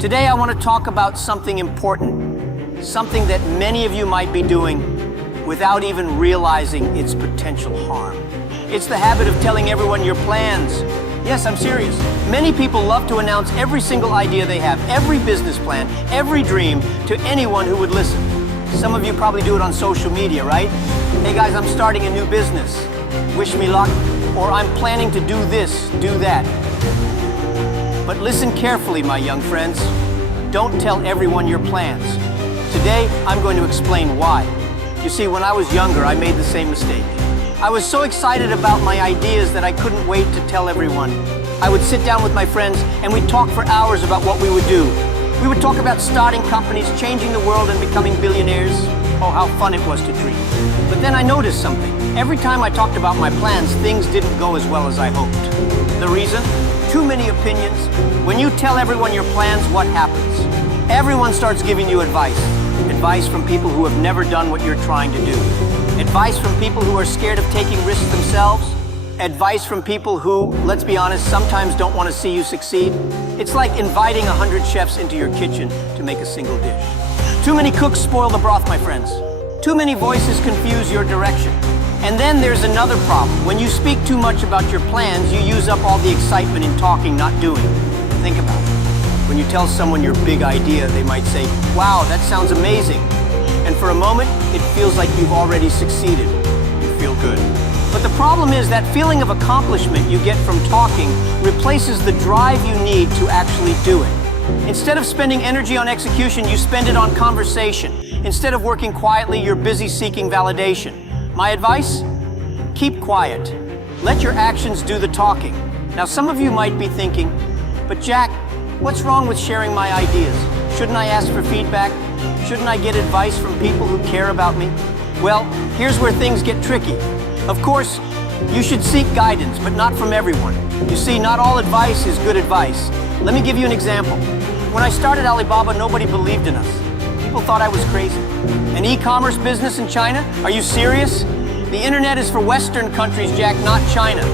Today I want to talk about something important, something that many of you might be doing without even realizing its potential harm. It's the habit of telling everyone your plans. Yes, I'm serious. Many people love to announce every single idea they have, every business plan, every dream to anyone who would listen. Some of you probably do it on social media, right? Hey guys, I'm starting a new business. Wish me luck. Or I'm planning to do this, do that. But listen carefully, my young friends. Don't tell everyone your plans. Today, I'm going to explain why. You see, when I was younger, I made the same mistake. I was so excited about my ideas that I couldn't wait to tell everyone. I would sit down with my friends and we'd talk for hours about what we would do. We would talk about starting companies, changing the world, and becoming billionaires. Oh, how fun it was to dream. But then I noticed something. Every time I talked about my plans, things didn't go as well as I hoped. The reason? Too many opinions. When you tell everyone your plans, what happens? Everyone starts giving you advice. Advice from people who have never done what you're trying to do. Advice from people who are scared of taking risks themselves. Advice from people who, let's be honest, sometimes don't want to see you succeed. It's like inviting 100 chefs into your kitchen to make a single dish. Too many cooks spoil the broth, my friends. Too many voices confuse your direction. And then there's another problem. When you speak too much about your plans, you use up all the excitement in talking, not doing. Think about it. When you tell someone your big idea, they might say, "Wow, that sounds amazing." And for a moment, it feels like you've already succeeded. You feel good. But the problem is that feeling of accomplishment you get from talking replaces the drive you need to actually do it. Instead of spending energy on execution, you spend it on conversation. Instead of working quietly, you're busy seeking validation. My advice? Keep quiet. Let your actions do the talking. Now, some of you might be thinking, "But Jack, what's wrong with sharing my ideas? Shouldn't I ask for feedback? Shouldn't I get advice from people who care about me?" Well, here's where things get tricky. Of course, you should seek guidance, but not from everyone. You see, not all advice is good advice. Let me give you an example. When I started Alibaba, nobody believed in us. People thought I was crazy. An e-commerce business in China? Are you serious? The internet is for Western countries, Jack, not China.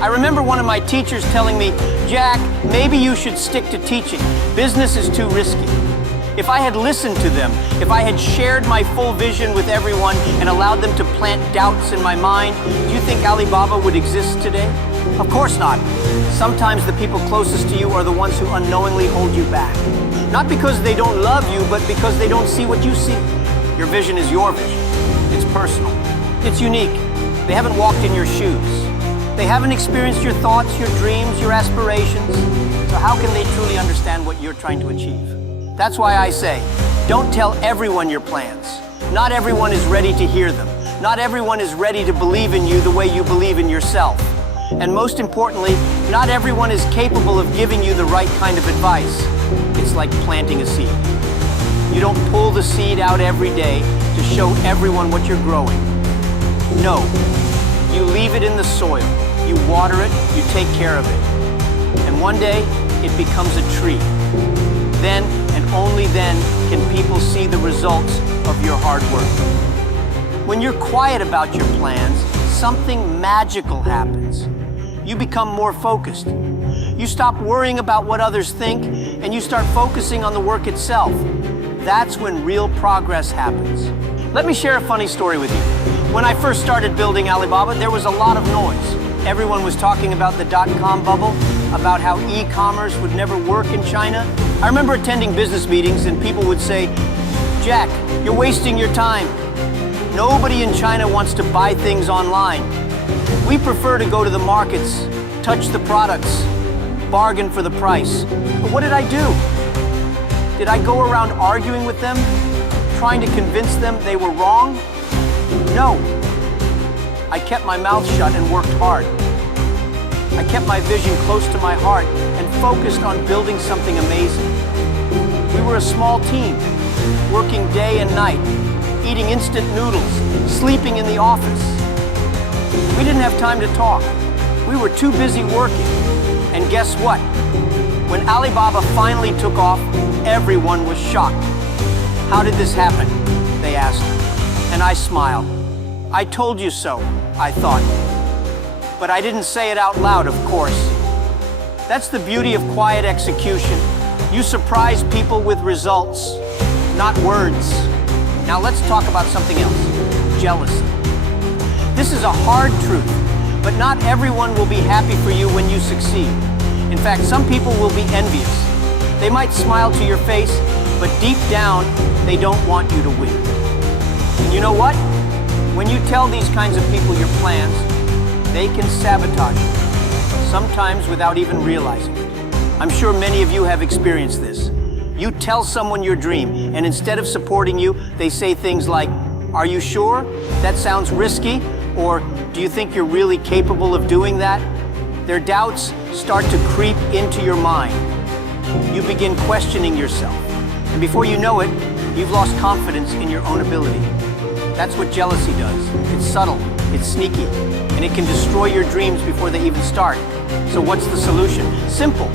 I remember one of my teachers telling me, "Jack, maybe you should stick to teaching. Business is too risky." If I had listened to them, if I had shared my full vision with everyone and allowed them to plant doubts in my mind, do you think Alibaba would exist today? Of course not. Sometimes the people closest to you are the ones who unknowingly hold you back. Not because they don't love you, but because they don't see what you see. Your vision is your vision. It's personal. It's unique. They haven't walked in your shoes. They haven't experienced your thoughts, your dreams, your aspirations. So how can they truly understand what you're trying to achieve? That's why I say, don't tell everyone your plans. Not everyone is ready to hear them. Not everyone is ready to believe in you the way you believe in yourself. And most importantly, not everyone is capable of giving you the right kind of advice. It's like planting a seed. You don't pull the seed out every day to show everyone what you're growing. No, you leave it in the soil. You water it, you take care of it. And one day, it becomes a tree. Then, and only then, can people see the results of your hard work. When you're quiet about your plans, something magical happens. You become more focused. You stop worrying about what others think, and you start focusing on the work itself. That's when real progress happens. Let me share a funny story with you. When I first started building Alibaba, there was a lot of noise. Everyone was talking about the dot-com bubble, about how e-commerce would never work in China. I remember attending business meetings and people would say, "Jack, you're wasting your time. Nobody in China wants to buy things online. We prefer to go to the markets, touch the products, bargain for the price." But what did I do? Did I go around arguing with them, trying to convince them they were wrong? No. I kept my mouth shut and worked hard. I kept my vision close to my heart and focused on building something amazing. We were a small team, working day and night, eating instant noodles, sleeping in the office. We didn't have time to talk. We were too busy working. And guess what? When Alibaba finally took off, everyone was shocked. "How did this happen?" they asked. And I smiled. "I told you so," I thought. But I didn't say it out loud, of course. That's the beauty of quiet execution. You surprise people with results, not words. Now let's talk about something else, jealousy. This is a hard truth, but not everyone will be happy for you when you succeed. In fact, some people will be envious. They might smile to your face, but deep down, they don't want you to win. And you know what? When you tell these kinds of people your plans, they can sabotage you, sometimes without even realizing it. I'm sure many of you have experienced this. You tell someone your dream, and instead of supporting you, they say things like, "Are you sure? That sounds risky," or "Do you think you're really capable of doing that?" Their doubts start to creep into your mind. You begin questioning yourself, and before you know it, you've lost confidence in your own ability. That's what jealousy does. It's subtle, it's sneaky, and it can destroy your dreams before they even start. So what's the solution? Simple.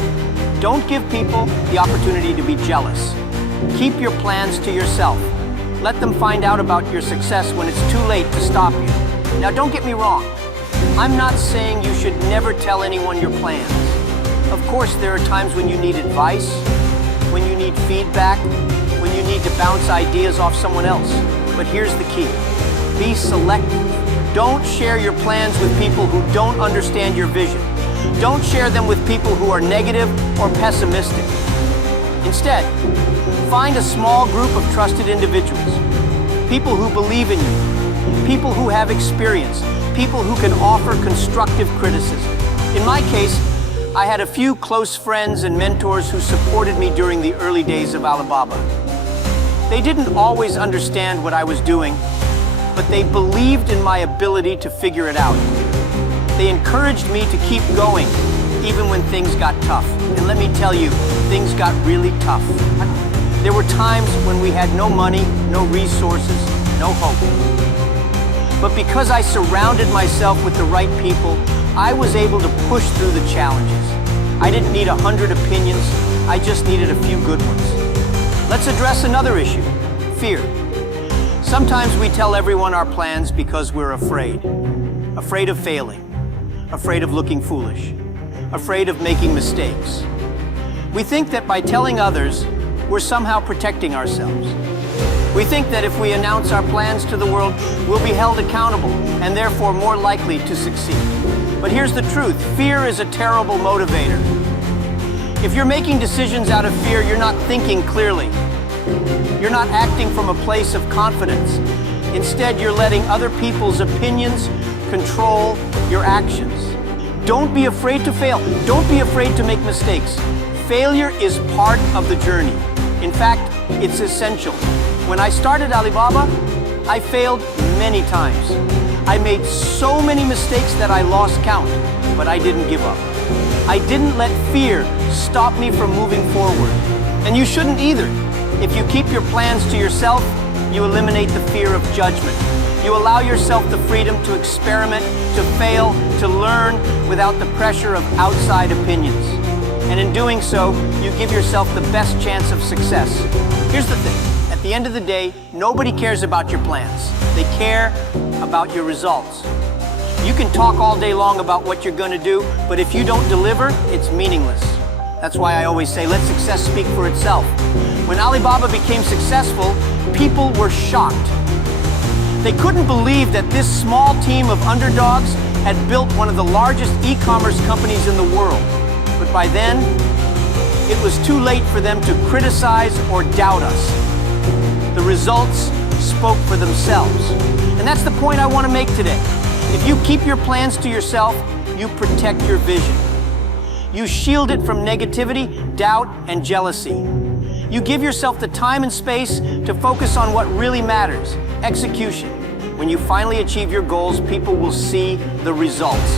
Don't give people the opportunity to be jealous. Keep your plans to yourself. Let them find out about your success when it's too late to stop you. Now, don't get me wrong. I'm not saying you should never tell anyone your plans. Of course, there are times when you need advice, when you need feedback, when you need to bounce ideas off someone else. But here's the key. Be selective. Don't share your plans with people who don't understand your vision. Don't share them with people who are negative or pessimistic. Instead, find a small group of trusted individuals, people who believe in you, people who have experience, people who can offer constructive criticism. In my case, I had a few close friends and mentors who supported me during the early days of Alibaba. They didn't always understand what I was doing, but they believed in my ability to figure it out. They encouraged me to keep going, even when things got tough. And let me tell you, things got really tough. There were times when we had no money, no resources, no hope. But because I surrounded myself with the right people, I was able to push through the challenges. I didn't need 100 opinions, I just needed a few good ones. Let's address another issue, fear. Sometimes we tell everyone our plans because we're afraid. Afraid of failing, afraid of looking foolish, afraid of making mistakes. We think that by telling others, we're somehow protecting ourselves. We think that if we announce our plans to the world, we'll be held accountable and therefore more likely to succeed. But here's the truth, fear is a terrible motivator. If you're making decisions out of fear, you're not thinking clearly. You're not acting from a place of confidence. Instead, you're letting other people's opinions control your actions. Don't be afraid to fail. Don't be afraid to make mistakes. Failure is part of the journey. In fact, it's essential. When I started Alibaba, I failed many times. I made so many mistakes that I lost count, but I didn't give up. I didn't let fear stop me from moving forward. And you shouldn't either. If you keep your plans to yourself, you eliminate the fear of judgment. You allow yourself the freedom to experiment, to fail, to learn without the pressure of outside opinions. And in doing so, you give yourself the best chance of success. Here's the thing. At the end of the day, nobody cares about your plans. They care about your results. You can talk all day long about what you're going to do, but if you don't deliver, it's meaningless. That's why I always say, let success speak for itself. When Alibaba became successful, people were shocked. They couldn't believe that this small team of underdogs had built one of the largest e-commerce companies in the world. But by then, it was too late for them to criticize or doubt us. The results spoke for themselves. And that's the point I want to make today. If you keep your plans to yourself, you protect your vision. You shield it from negativity, doubt, and jealousy. You give yourself the time and space to focus on what really matters, execution. When you finally achieve your goals, people will see the results.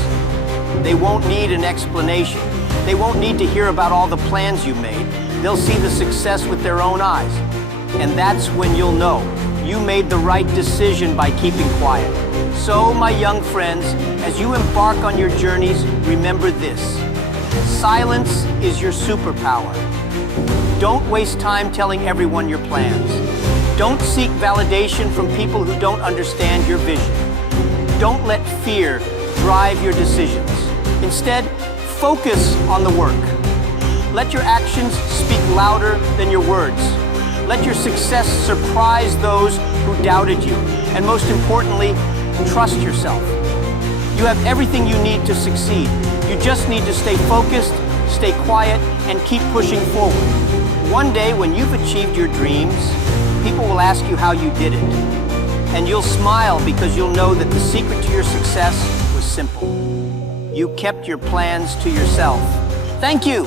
They won't need an explanation. They won't need to hear about all the plans you made. They'll see the success with their own eyes. And that's when you'll know you made the right decision by keeping quiet. So, my young friends, as you embark on your journeys, remember this. Silence is your superpower. Don't waste time telling everyone your plans. Don't seek validation from people who don't understand your vision. Don't let fear drive your decisions. Instead, focus on the work. Let your actions speak louder than your words. Let your success surprise those who doubted you. And most importantly, trust yourself. You have everything you need to succeed. You just need to stay focused, stay quiet, and keep pushing forward. One day, when you've achieved your dreams, people will ask you how you did it. And you'll smile because you'll know that the secret to your success was simple. You kept your plans to yourself. Thank you.